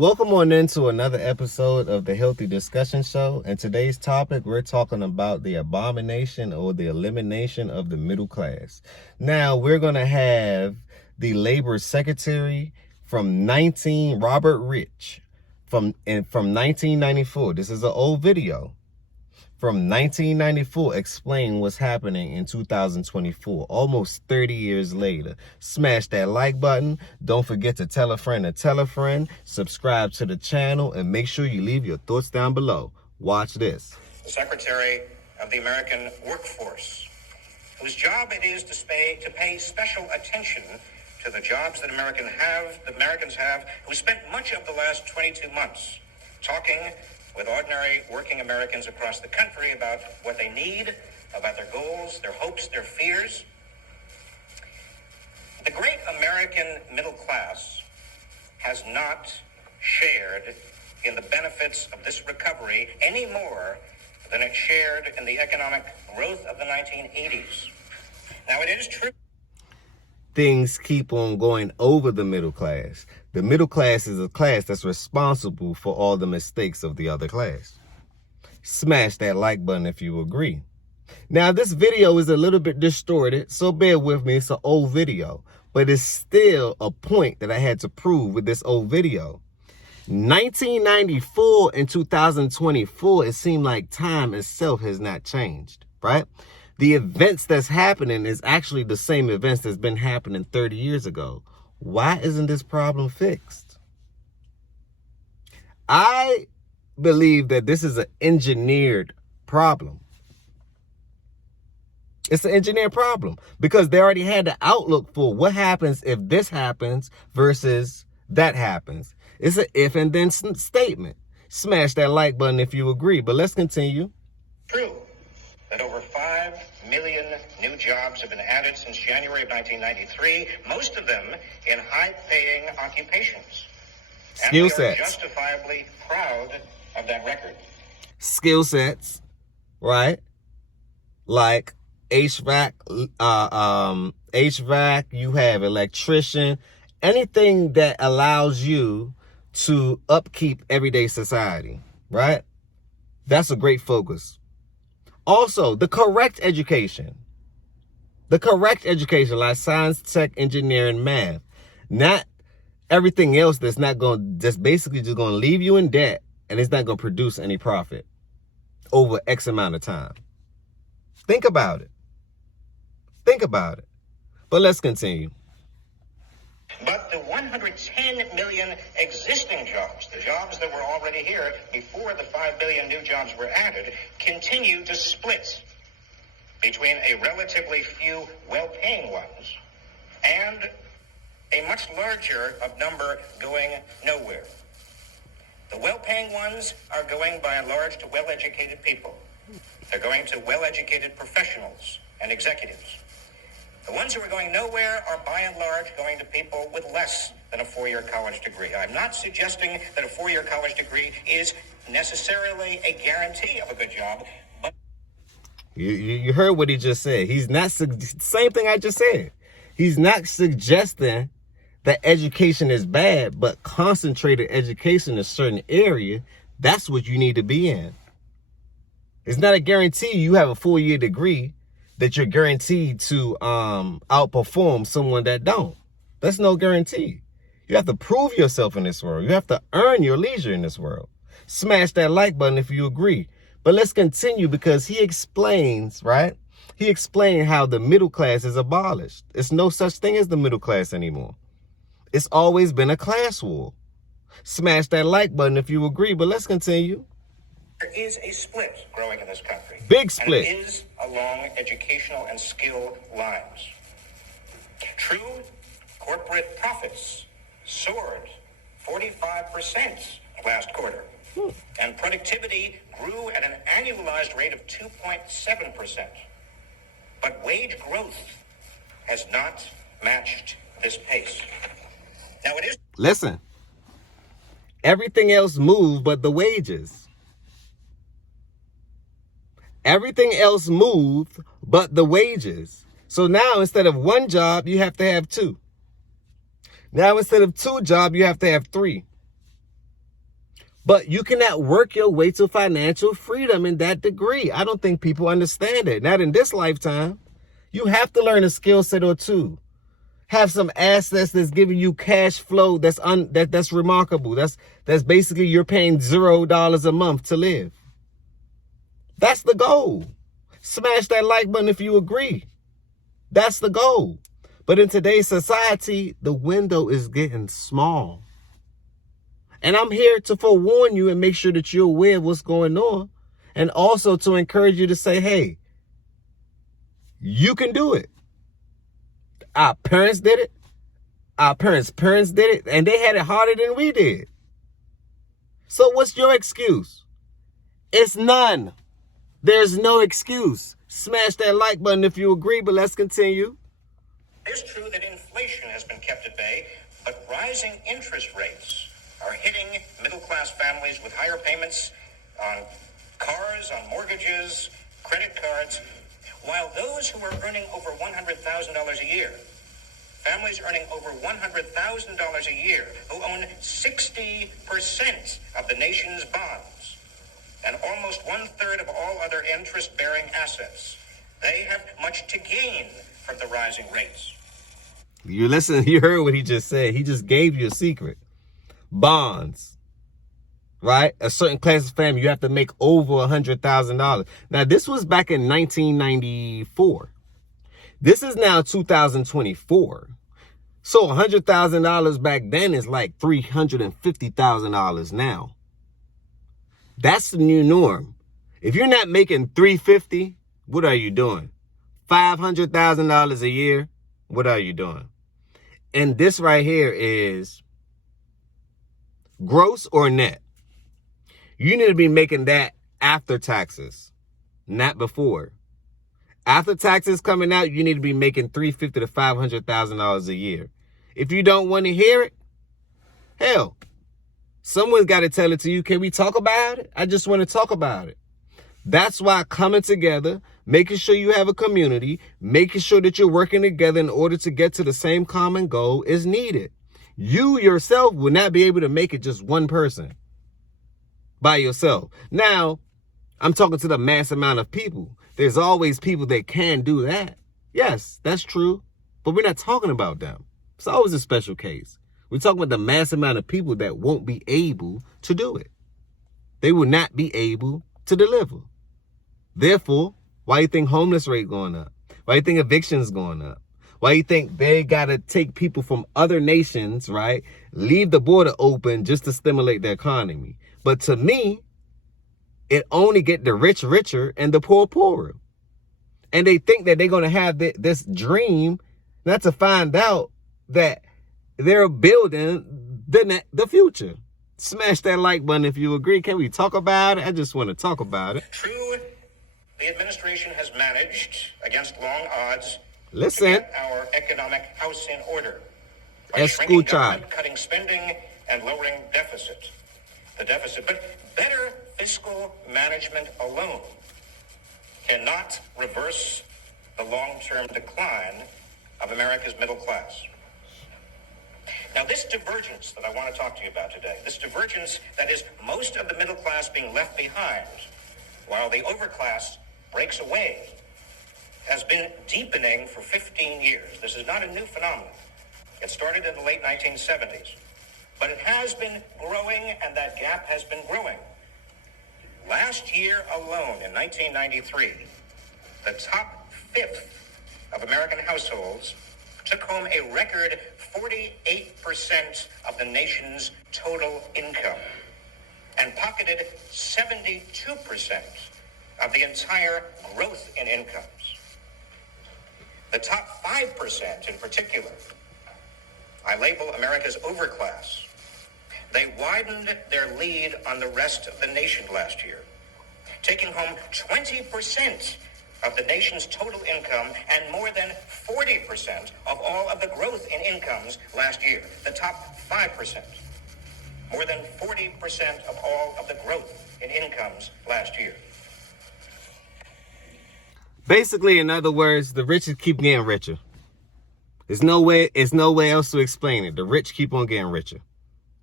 Welcome on into another episode of the Healthy Discussion Show. And today's topic, we're talking about the abomination or the elimination of the middle class. Now, we're going to have the Labor Secretary from Robert Rich from 1994. This is an old video. From 1994, explain what's happening in 2024, almost 30 years later. Smash that like button. Don't forget to tell a friend, subscribe to the channel, and make sure you leave your thoughts down below. Watch this. The Secretary of the American Workforce, whose job it is to pay special attention to the jobs that Americans have, who spent much of the last 22 months talking with ordinary working Americans across the country about what they need, about their goals, their hopes, their fears. The great American middle class has not shared in the benefits of this recovery any more than it shared in the economic growth of the 1980s. Now, it is true. Things keep on going over the middle class. The middle class is a class that's responsible for all the mistakes of the other class. Smash that like button if you agree. Now, this video is a little bit distorted, so bear with me. It's an old video, but it's still a point that I had to prove with this old video. 1994 and 2024, it seemed like time itself has not changed, right? The events that's happening is actually the same events that's been happening 30 years ago. Why isn't this problem fixed? I believe that this is an engineered problem. It's an engineered problem because they already had the outlook for what happens if this happens versus that happens. It's an if and then statement. Smash that like button if you agree, but let's continue. True that over 5 million new jobs have been added since January of 1993, most of them in high-paying occupations. And we are justifiably proud of that record. Skill sets, right? Like HVAC, you have electrician, anything that allows you to upkeep everyday society, right? That's a great focus. Also, the correct education like science, tech, engineering, math, not everything else that's not going to just basically just going to leave you in debt and it's not going to produce any profit over X amount of time. Think about it. But let's continue. But the 110 million existing jobs, the jobs that were already here before the 5 billion new jobs were added, continue to split between a relatively few well-paying ones and a much larger number going nowhere. The well-paying ones are going by and large to well-educated people. They're going to well-educated professionals and executives. The ones who are going nowhere are by and large going to people with less than a 4-year college degree. I'm not suggesting that a 4-year college degree is necessarily a guarantee of a good job, but you heard what he just said. He's not same thing I just said. He's not suggesting that education is bad, but concentrated education in a certain area, that's what you need to be in. It's not a guarantee you have a 4-year degree that you're guaranteed to outperform someone that don't. That's no guarantee. You have to prove yourself in this world. You have to earn your leisure in this world. Smash that like button if you agree. But let's continue because he explains, right? He explained how the middle class is abolished. It's no such thing as the middle class anymore. It's always been a class war. Smash that like button if you agree, but let's continue. There is a split growing in this country. Big split. And it is along educational and skill lines. True, corporate profits soared 45% last quarter. And productivity grew at an annualized rate of 2.7%. But wage growth has not matched this pace. Now it is... Listen, everything else moved but the wages. Everything else moved but the wages. So now instead of one job, you have to have two. Now instead of two jobs, you have to have three. But you cannot work your way to financial freedom in that degree. I don't think people understand it. Not in this lifetime. You have to learn a skill set or two. Have some assets that's giving you cash flow that's remarkable. That's basically you're paying $0 a month to live. That's the goal. Smash that like button if you agree. That's the goal. But in today's society, the window is getting small. And I'm here to forewarn you and make sure that you're aware of what's going on. And also to encourage you to say, hey, you can do it. Our parents did it. Our parents' did it. And they had it harder than we did. So what's your excuse? It's none. There's no excuse. Smash that like button if you agree, but let's continue. It's true that inflation has been kept at bay, but rising interest rates are hitting middle-class families with higher payments on cars, on mortgages, credit cards, while those who are earning over $100,000 a year, families earning over $100,000 a year, who own 60% of the nation's bonds and almost 1/3 of all other interest-bearing assets, they have much to gain from the rising rates. You listen, you heard what he just said. He just gave you a secret. Bonds, right? A certain class of family, you have to make over $100,000. Now, this was back in 1994. This is now 2024. So $100,000 back then is like $350,000 now. That's the new norm. If you're not making $350,000, what are you doing? $500,000 a year, what are you doing? And this right here is gross or net. You need to be making that after taxes, not before. After taxes coming out, you need to be making $350,000 to $500,000 a year. If you don't want to hear it, hell, someone's got to tell it to you. Can we talk about it? I just want to talk about it. That's why coming together, making sure you have a community, making sure that you're working together in order to get to the same common goal is needed. You yourself will not be able to make it just one person by yourself. Now, I'm talking to the mass amount of people. There's always people that can do that. Yes, that's true. But we're not talking about them. It's always a special case. We're talking about the mass amount of people that won't be able to do it. They will not be able to deliver. Therefore, why you think homeless rate going up? Why you think evictions going up? Why you think they got to take people from other nations, right? Leave the border open just to stimulate the economy. But to me, it only get the rich richer and the poor poorer. And they think that they're going to have this dream, not to find out that they're building the future. Smash that like button if you agree. Can we talk about it? I just want to talk about it. True, the administration has managed, against long odds, Listen. to get our economic house in order by shrinking government, cutting spending, and lowering the deficit. But better fiscal management alone cannot reverse the long-term decline of America's middle class. Now, this divergence that I want to talk to you about today, this divergence that is most of the middle class being left behind while the overclass breaks away, has been deepening for 15 years. This is not a new phenomenon. It started in the late 1970s, but it has been growing, and that gap has been growing. Last year alone, in 1993, the top fifth of American households took home a record 48% of the nation's total income and pocketed 72% of the entire growth in incomes. The top 5% in particular, I label America's overclass. They widened their lead on the rest of the nation last year, taking home 20% of the nation's total income and more than 40% of all of the growth in incomes last year. The top 5%, more than 40% of all of the growth in incomes last year. Basically, in other words, the rich keep getting richer. There's no way else to explain it. The rich keep on getting richer.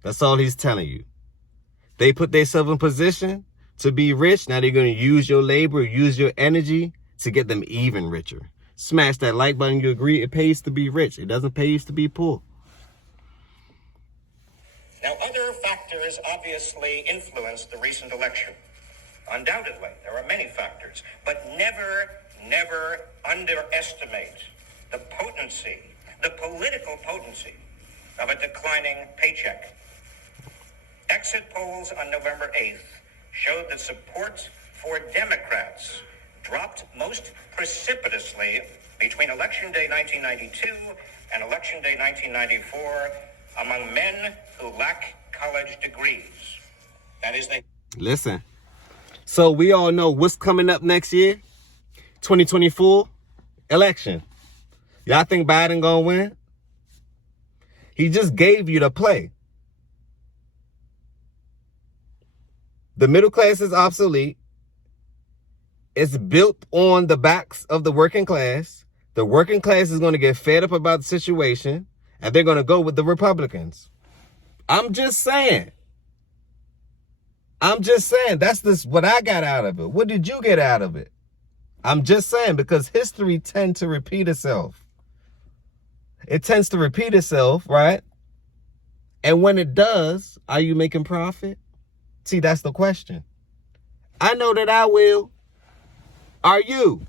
That's all he's telling you. They put themselves in position to be rich. Now they're going to use your labor, use your energy to get them even richer. Smash that like button. You agree? It pays to be rich. It doesn't pay to be poor. Now, other factors obviously influenced the recent election. Undoubtedly, there are many factors, but never underestimate the potency, the political potency of a declining paycheck. Exit polls on November 8th showed that support for Democrats dropped most precipitously between Election Day 1992 and Election Day 1994 among men who lack college degrees. That is, they... Listen, so we all know what's coming up next year, 2024 election. Y'all think Biden gonna win? He just gave you the play. The middle class is obsolete. It's built on the backs of the working class. The working class is going to get fed up about the situation, and they're going to go with the Republicans. I'm just saying. That's what I got out of it. What did you get out of it? I'm just saying, because history tends to repeat itself. It tends to repeat itself, right? And when it does, are you making profit? See, that's the question. I know that I will. Are you?